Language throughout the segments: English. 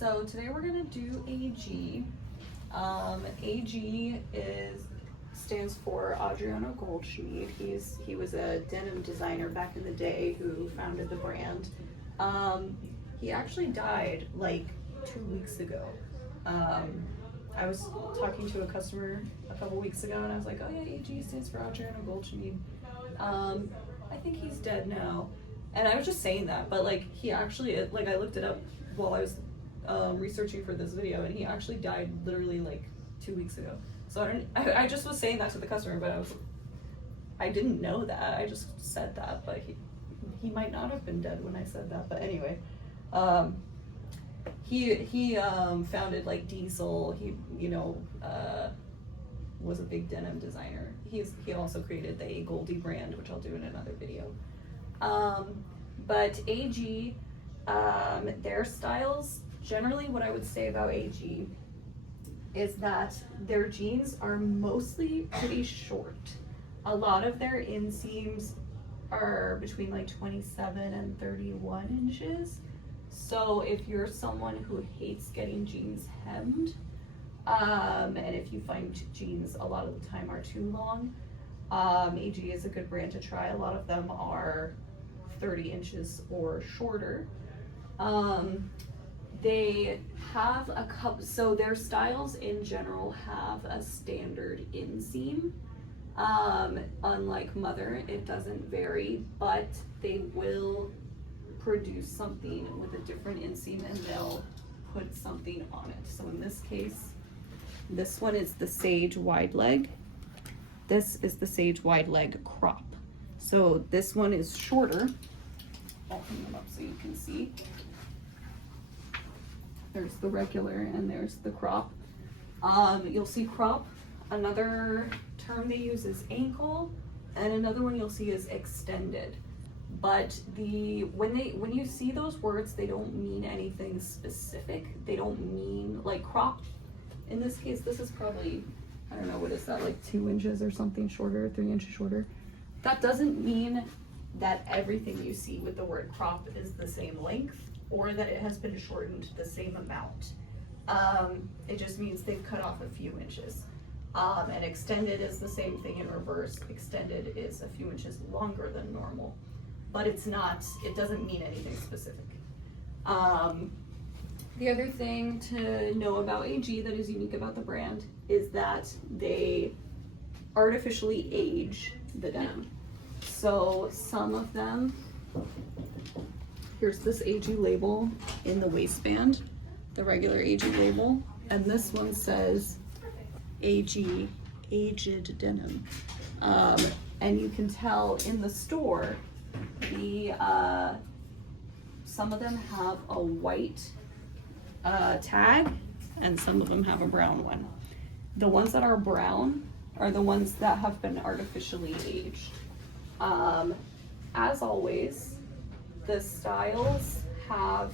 So today we're gonna do AG. AG stands for Adriano Goldschmied. He was a denim designer back in the day who founded the brand. He actually died like 2 weeks ago. I was talking to a customer a couple weeks ago and I was like, oh yeah, AG stands for Adriano Goldschmied. I think he's dead now. And I was just saying that, but like he actually, like I looked it up while I was researching for this video, and he actually died literally like 2 weeks ago. So I just was saying that to the customer, but I didn't know that. I just said that, but he might not have been dead when I said that. But anyway, he founded like Diesel. He was a big denim designer. He also created the A Goldie brand, which I'll do in another video. But AG, their styles, generally what I would say about AG is that their jeans are mostly pretty short. A lot of their inseams are between like 27 and 31 inches. So if you're someone who hates getting jeans hemmed, and if you find jeans a lot of the time are too long, AG is a good brand to try. A lot of them are 30 inches or shorter. They have a couple, so their styles in general have a standard inseam. Unlike Mother, it doesn't vary, but they will produce something with a different inseam and they'll put something on it. So in this case, this one is the Sage wide leg. This is the Sage wide leg crop. So this one is shorter. I'll hang them up so you can see. There's the regular and there's the crop. You'll see crop. Another term they use is ankle, and another one you'll see is extended. But when you see those words, they don't mean anything specific. They don't mean like crop. In this case, this is probably, I don't know, what is that, like 2 inches or something shorter, 3 inches shorter. That doesn't mean that everything you see with the word crop is the same length or that it has been shortened the same amount. It just means they've cut off a few inches. And extended is the same thing in reverse. Extended is a few inches longer than normal, but it doesn't mean anything specific. The other thing to know about AG that is unique about the brand is that they artificially age the denim. So some of them, here's this AG label in the waistband, the regular AG label, and this one says AG, aged denim. And you can tell in the store, some of them have a white tag and some of them have a brown one. The ones that are brown are the ones that have been artificially aged. As always, the styles have,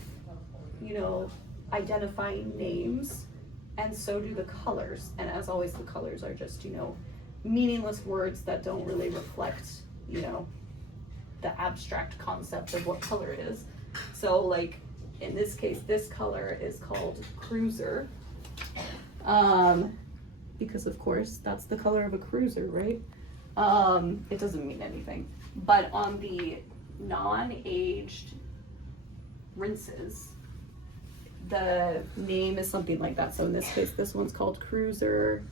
identifying names, and so do the colors. And as always, the colors are just, meaningless words that don't really reflect, the abstract concept of what color it is. So like, in this case, this color is called Cruiser, because of course that's the color of a cruiser, right? It doesn't mean anything. But on the non-aged rinses, the name is something like that. So in this case, this one's called Cruiser.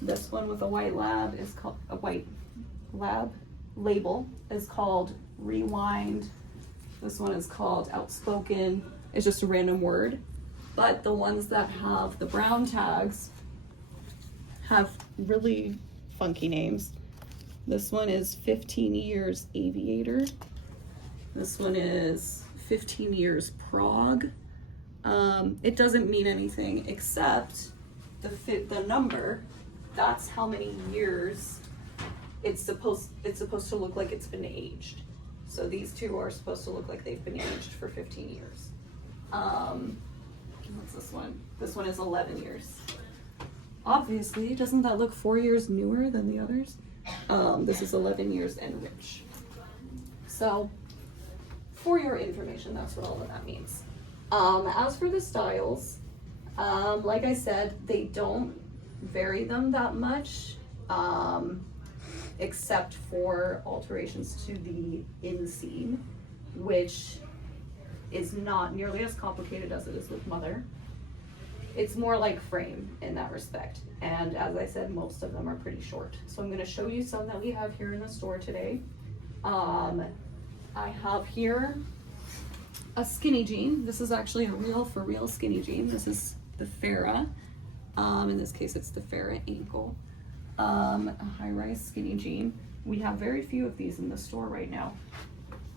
This one with a white lab is called a white lab label is called Rewind. This one is called Outspoken. It's just a random word. But the ones that have the brown tags have really funky names. This one is 15 Years Aviator. This one is 15 Years Prague. It doesn't mean anything except the number. That's how many years it's supposed to look like it's been aged. So these two are supposed to look like they've been aged for 15 years. What's this one? This one is 11 years. Obviously, doesn't that look 4 years newer than the others? This is 11 years and rich. So, for your information, that's what all of that means. As for the styles, like I said, they don't vary them that much, except for alterations to the inseam, which is not nearly as complicated as it is with Mother. It's more like frame in that respect. And as I said, most of them are pretty short. So I'm gonna show you some that we have here in the store today. I have here a skinny jean. This is actually a real for real skinny jean. This is the Farrah. In this case, it's the Farrah ankle. A high-rise skinny jean. We have very few of these in the store right now,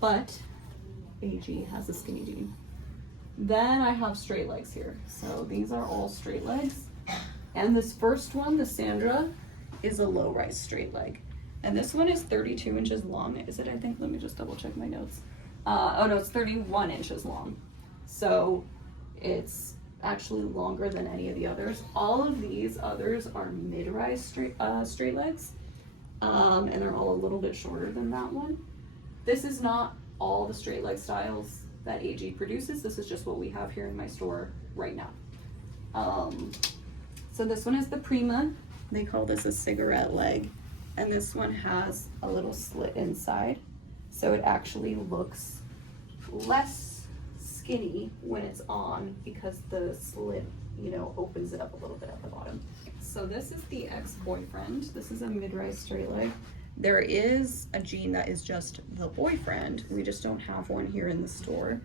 but AG has a skinny jean. Then I have straight legs here. So these are all straight legs. And this first one, the Sandra, is a low-rise straight leg. And this one is 32 inches long. Is it, I think? Let me just double check my notes. Oh no, it's 31 inches long. So it's actually longer than any of the others. All of these others are mid-rise straight legs. And they're all a little bit shorter than that one. This is not all the straight leg styles that AG produces. This is just what we have here in my store right now. So this one is the Prima. They call this a cigarette leg. And this one has a little slit inside. So it actually looks less skinny when it's on because the slit, you know, opens it up a little bit at the bottom. So this is the Ex-Boyfriend. This is a mid-rise straight leg. There is a jean that is just the Boyfriend. We just don't have one here in the store.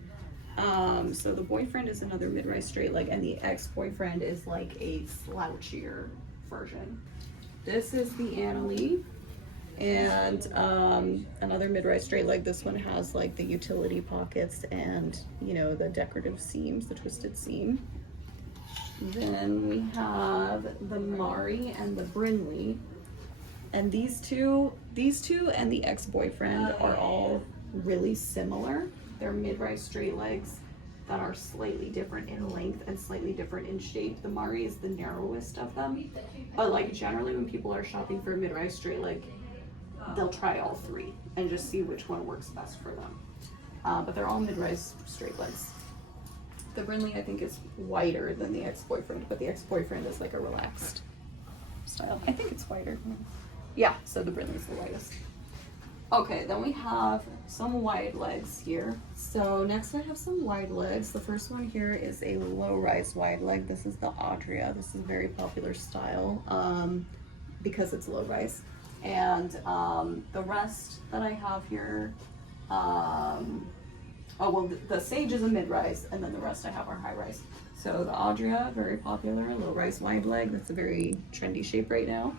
So the Boyfriend is another mid-rise straight leg, and the Ex-Boyfriend is like a slouchier version. This is the Annalie, and another mid-rise straight leg. This one has like the utility pockets and, you know, the decorative seams, the twisted seam. Then we have the Mari and the Brinley. And these two and the Ex-Boyfriend are all really similar. They're mid-rise straight legs that are slightly different in length and slightly different in shape. The Mari is the narrowest of them. But like generally when people are shopping for a mid-rise straight leg, they'll try all three and just see which one works best for them. But they're all mid-rise straight legs. The Brinley I think is wider than the Ex-Boyfriend, but the Ex-Boyfriend is like a relaxed style. I think it's wider. Yeah, so the Brinley's the widest. Okay, then we have some wide legs here. So next I have some wide legs. The first one here is a low-rise wide leg. This is the Adria. This is a very popular style because it's low-rise. And the rest that I have here, the Sage is a mid-rise, and then the rest I have are high-rise. So the Adria, very popular, low-rise wide leg. That's a very trendy shape right now.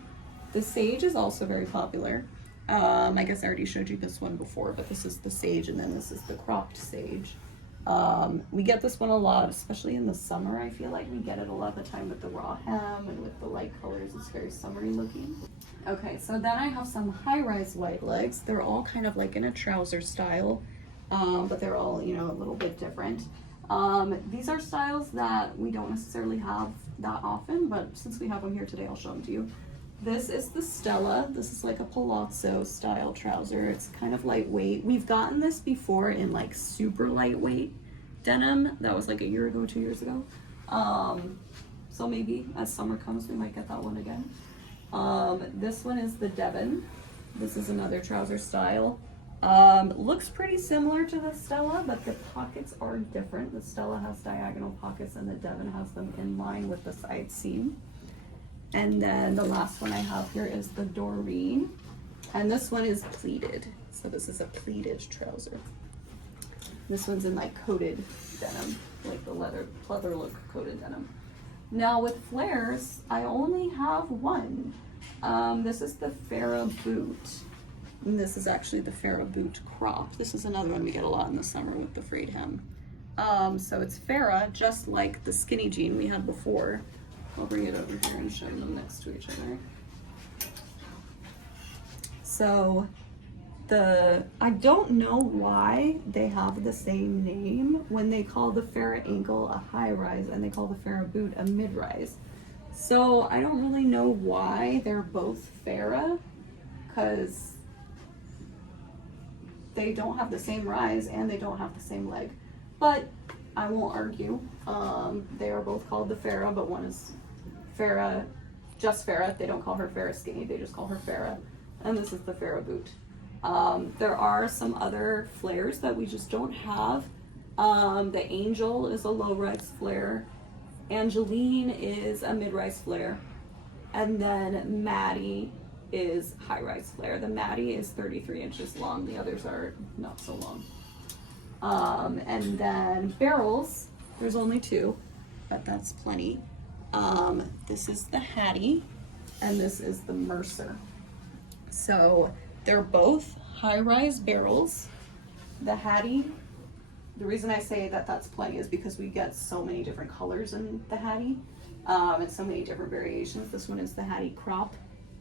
The Sage is also very popular. I guess I already showed you this one before, but this is the Sage, and then this is the cropped Sage. We get this one a lot, especially in the summer. I feel like we get it a lot of the time with the raw hem and with the light colors. It's very summery looking. Okay, so then I have some high-rise wide legs. They're all kind of like in a trouser style, but they're all, you know, a little bit different. These are styles that we don't necessarily have that often, but since we have them here today, I'll show them to you. This is the Stella. This is like a palazzo style trouser. It's kind of lightweight. We've gotten this before in like super lightweight denim. That was like a year ago, 2 years ago. So maybe as summer comes, we might get that one again. This one is the Devon. This is another trouser style. Looks pretty similar to the Stella, but the pockets are different. The Stella has diagonal pockets and the Devon has them in line with the side seam. And then the last one I have here is the Doreen. And this one is pleated. So this is a pleated trouser. This one's in like coated denim, like the leather look coated denim. Now with flares, I only have one. This is the Farrah Boot. And this is actually the Farrah Boot crop. This is another one we get a lot in the summer with the frayed hem. So it's Farrah, just like the skinny jean we had before. I'll bring it over here and show them next to each other. So I don't know why they have the same name when they call the Farrah ankle a high rise and they call the Farrah boot a mid rise. So I don't really know why they're both Farrah, because they don't have the same rise and they don't have the same leg. But I won't argue. They are both called the Farah, but one is Farah, just Farah. They don't call her Farah Skinny, they just call her Farah. And this is the Farah Boot. There are some other flares that we just don't have. The Angel is a low-rise flare. Angeline is a mid-rise flare. And then Maddie is high-rise flare. The Maddie is 33 inches long. The others are not so long. And then barrels, there's only two, but that's plenty. This is the Hattie, and this is the Mercer. So they're both high-rise barrels. The Hattie, the reason I say that that's plenty is because we get so many different colors in the Hattie, and so many different variations. This one is the Hattie Crop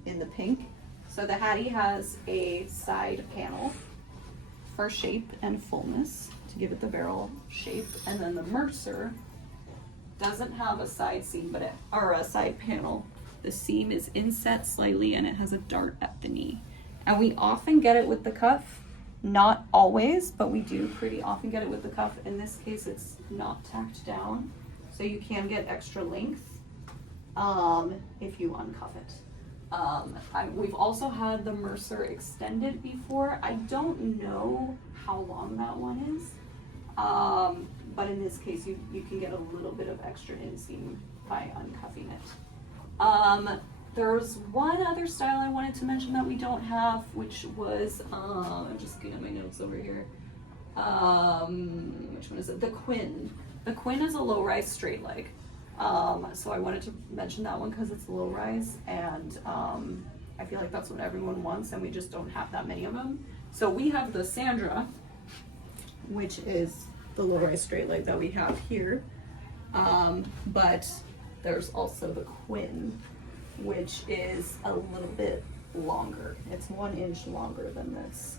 in the pink. So the Hattie has a side panel for shape and fullness to give it the barrel shape, and then the Mercer doesn't have a side seam, or a side panel. The seam is inset slightly and it has a dart at the knee. And we often get it with the cuff, not always, but we do pretty often get it with the cuff. In this case, it's not tacked down, so you can get extra length if you uncuff it. We've also had the Mercer extended before. I don't know how long that one is, but in this case, you can get a little bit of extra inseam by uncuffing it. There's one other style I wanted to mention that we don't have, which was, I'm just getting my notes over here. Which one is it? The Quinn. The Quinn is a low-rise straight leg. So I wanted to mention that one because it's low rise, and I feel like that's what everyone wants, and we just don't have that many of them. So we have the Sandra, which is the low rise straight leg that we have here, but there's also the Quinn, which is a little bit longer. It's 1 inch longer than this.